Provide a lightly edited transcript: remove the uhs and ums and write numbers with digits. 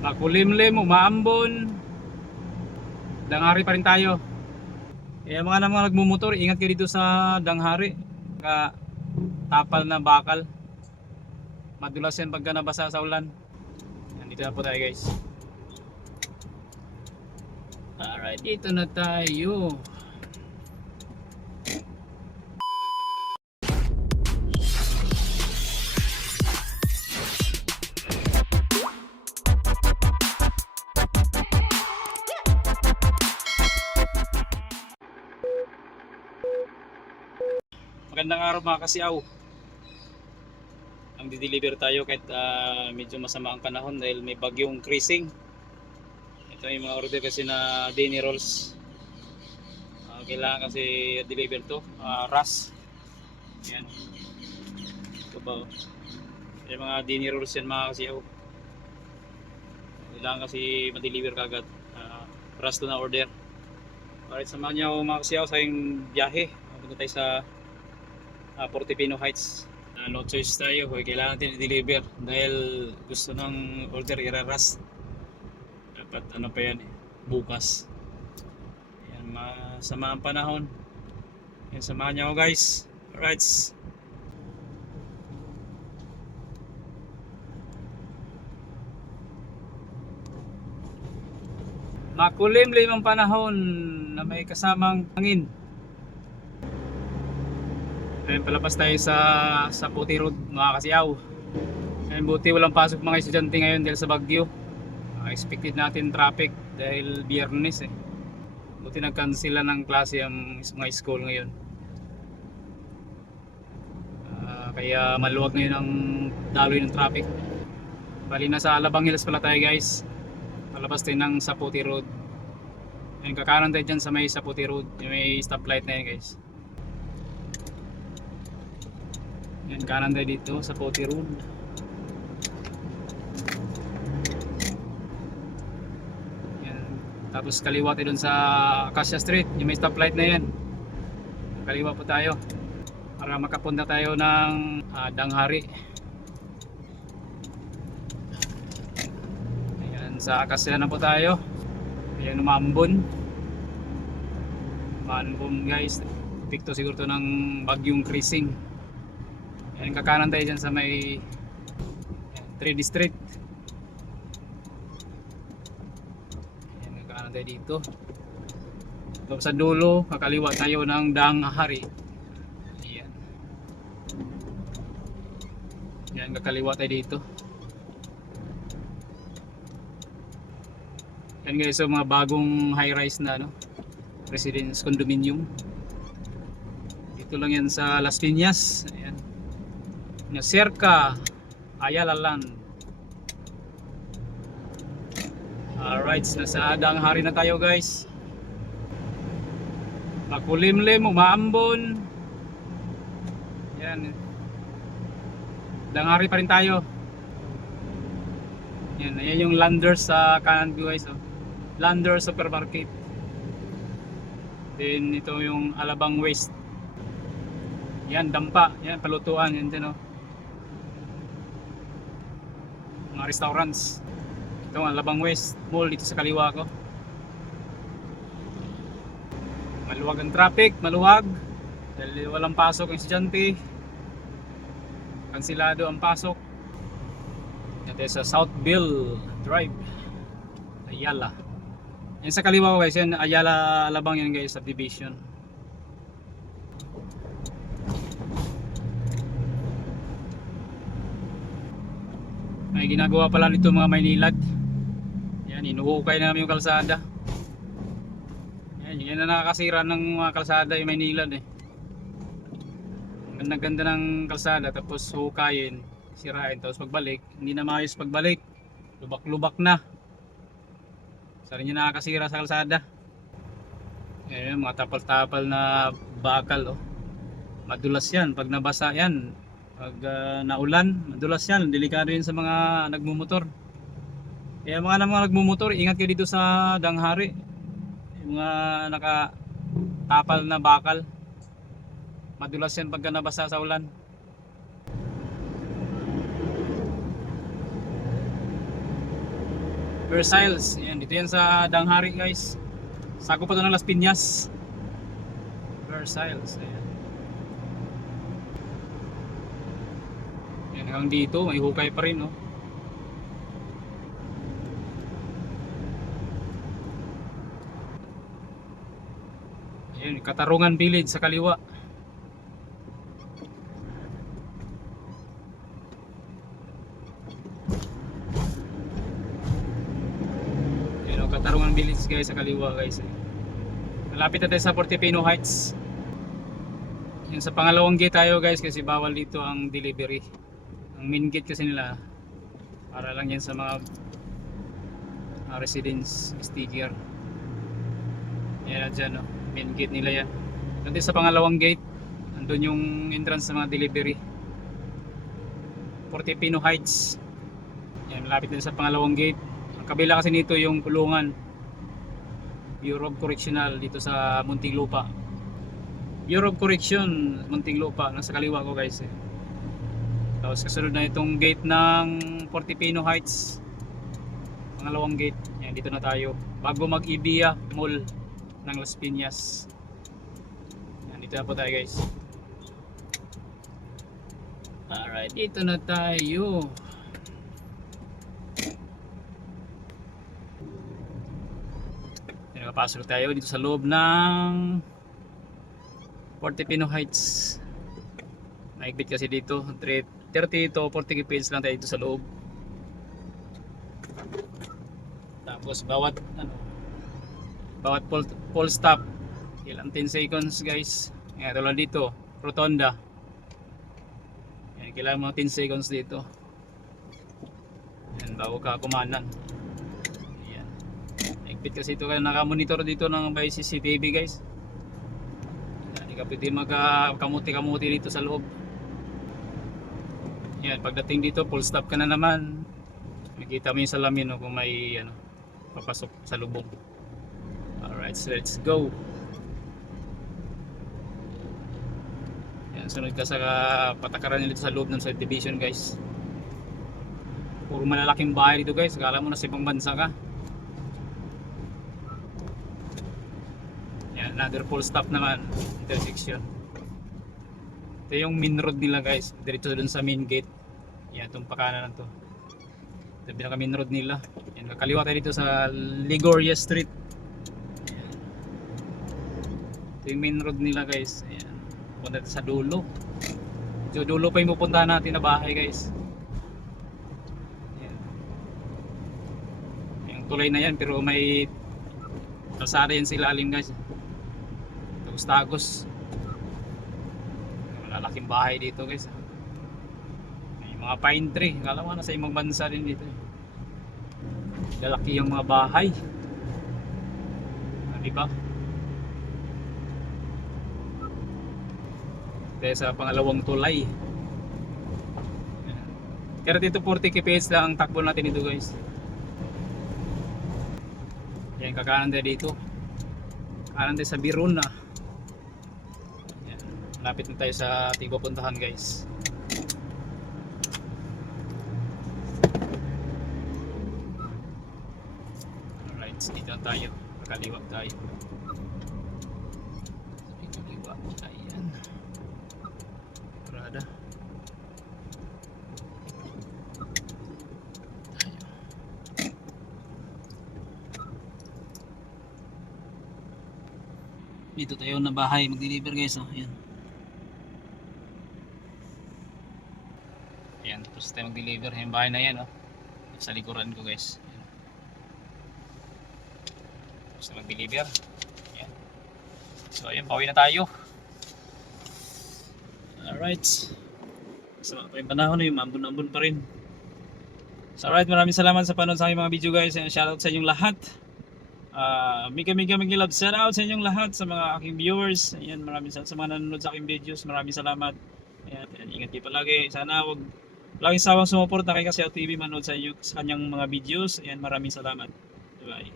Makulimlim, umaambon, danghari pa rin tayo. Kaya mga nagmumotor, ingat kayo dito sa danghari. Tapal na bakal, madulas yan pagka nabasa sa ulan. Nandito na po tayo guys. Alright, dito na tayo. Magandang araw mga kasiyaw. Ang di-deliver tayo kahit medyo masama ang panahon dahil may bagyong Krising. Ito yung mga order kasi na Denny Rolls. Kailangan kasi deliver to, Ras. Yan. Ito ba? Yung mga Denny Rolls yan mga kasiyaw. Kailangan kasi ma-deliver kagad. Ras to na order. Alright, samahan niyo mga kasiyaw sa yung biyahe. Punta tayo sa Portipino Heights. No choice tayo, kailangan natin i-deliver dahil gusto ng order iraras. Dapat ano pa yan bukas. Yan, masama ang panahon. Yan, samahan niyo ako guys. Alright. Makulimlim ang panahon na may kasamang hangin. Ayun, palabas tayo sa Puti Road mga kasiyaw. Ayun, buti walang pasok mga estudyante ngayon dahil sa bagyo. Expected natin traffic dahil Biyernes eh. Buti nag-cancela ng klase ang mga school ngayon. Kaya maluwag ngayon ang daloy ng traffic. Bali nasa Alabang Hills pala tayo guys. Palabas tayo ng Saputi Road. Ayun, kakanan tayo dyan sa may Saputi Road. Yung may stoplight na yun guys. Yan, kanan tayo dito sa Puti Road. Yan. Tapos kaliwa tayo dun sa Acacia Street, yung may stoplight na yan. Kaliwa po tayo para makapunta tayo ng Danghari. Ayan, sa Acacia na po tayo. Ayan, umambon. Umambon guys. Epekto siguro to ng bagyong Krising. Ayan, kakanan tayo dyan sa may 3D Street. Ayan, kakanan tayo dito. Tapos sa dulo, kakaliwa tayo ng Danghari. Ayan. Ayan, kakaliwa tayo dito. Ayan guys, so mga bagong high-rise na residence condominium. Dito lang yan sa Las Piñas. Ayan. Cerca Ayala Land. Alright, nasa Danghari na tayo guys. Makulimlim, umaambon. Yan. Danghari pa rin tayo. Yan, ayan yung Landers sa kanan ko guys. Landers Supermarket. Then ito yung Alabang West. Yan, dampa. Yan, palutuan. Yan din mga restaurants. Ito ang Alabang West Mall dito sa kaliwa ko. Maluwag ang traffic, maluwag dahil walang pasok ang estudyante. Kansilado ang pasok. Ito sa Southville Drive, Ayala. Yan sa kaliwa ko guys, yan Ayala Alabang yan guys, subdivision. May ginagawa pala nito mga Maynilad. Yan, inuhukay na namin yung kalsada. Yan na nakakasira ng mga kalsada yung Maynilad eh. Ganda-ganda ng kalsada tapos hukayin, sirain, tapos pagbalik, hindi na maayos pagbalik. Lubak-lubak na. Isa rin yung nakakasira sa kalsada. Yan, mga tapal-tapal na bakal madulas yan pag nabasa yan. Pag naulan, madulas yan, delikado yun sa mga nagmumotor. Kaya mga nagmumotor, ingat kayo dito sa Danghari. Yung mga nakatapal na bakal, madulas yan pagka nabasa sa ulan. Versailles. Ayan, dito yan sa Danghari guys. Sako pa to ng Las Piñas. Versailles. Ayan. Ayan, hanggang dito may hukay pa rin, no. Ayan, Katarungan Village sa kaliwa. Ayan, Katarungan Village guys sa kaliwa guys. Malapit na tayo sa Portipino Heights. Yung sa pangalawang gate tayo guys kasi bawal dito ang delivery. Ang main gate kasi nila para lang yan sa mga residence sticker. Yan dyan, no? Main gate nila yan. Nandun sa pangalawang gate, nandun yung entrance sa mga delivery. Portipino Heights. Yan, malapit na sa pangalawang gate. Ang kabila kasi nito yung kulungan Bureau of Correctional dito sa Muntinlupa. Bureau of Correction Muntinlupa, nasa kaliwa ko guys eh. Tapos kasunod na itong gate ng Portipino Heights, pangalawang gate. Yan, dito na tayo bago mag-Ibia Mall ng Las Piñas. Yan, dito na po tayo guys. Alright, dito na tayo. Nakapasok tayo dito sa loob ng Portipino Heights. Naikbit kasi dito 30 to 40 kph lang tayo dito sa loob. Tapos bawat full stop ilang 10 seconds guys. Yan, tulad dito rotonda. Yan, kailangan mo 10 seconds dito. Yan, bago ka kumanan. Yan, naikbit kasi ito, kaya nakamonitor dito ng by CCTV guys. Hindi ka pwede magkamuti-kamuti dito sa loob. Yan, pagdating dito full stop ka na naman. Makita mo yung salamin, no, kung may papasok sa lubong. Alright, so let's go. Yan, sunod ka sa patakaran nila dito sa loob ng subdivision guys. Puro malalaking bahay dito guys. Akala mo na sa ibang bansa ka. Yan, another full stop naman, intersection. Ito yung main road nila guys, diretso dun sa main gate. Yan, itong pakanan na to. Ito yung pinaka main road nila. Yan, kakaliwa tayo dito sa Ligoria Street. Yan. Ito yung main road nila guys. Ayan, punta sa dulo. So dulo pa yung pupuntahan natin na bahay guys. Yan. Yung tulay na yan pero may kalsada yan sa ilalim guys. Tagos-tagos. Malalaking bahay dito guys. May mga pine tree. Akala mo nasa ibang bansa din dito. Lalaki yung mga bahay. Diba? Dahil sa pangalawang tulay. 30 to 40 kph lang ang takbo natin dito guys. Yan, kakanan tayo dito. Kakanan tayo sa Biruna. Lapit na tayo sa ating pupuntahan guys. Alright, dito tayo. Kaliwa tayo. Kaliwa. Ayan. Parada. Dito tayo na bahay mag-deliver guys. Ayan. Ayan, tapos tayo mag-deliver yung bahay na yan, sa likuran ko guys. Ayan. Tapos tayo mag-deliver. Ayan. So ayan, pauwi na tayo. Alright, sama pa yung panahon, yung ambon-ambon pa rin. So alright, maraming salamat sa panood sa aking mga video guys. Shoutout sa inyong lahat. Mega love shoutout sa inyong lahat, sa mga aking viewers. Ayan, maraming salamat sa mga nanonood sa aking videos. Maraming salamat. Ayan, ingat kayo palagi. Sana wag laging sawang sumuporta kay Kasyaw TV, manood sa kanyang mga videos. Ayan, maraming salamat. Bye.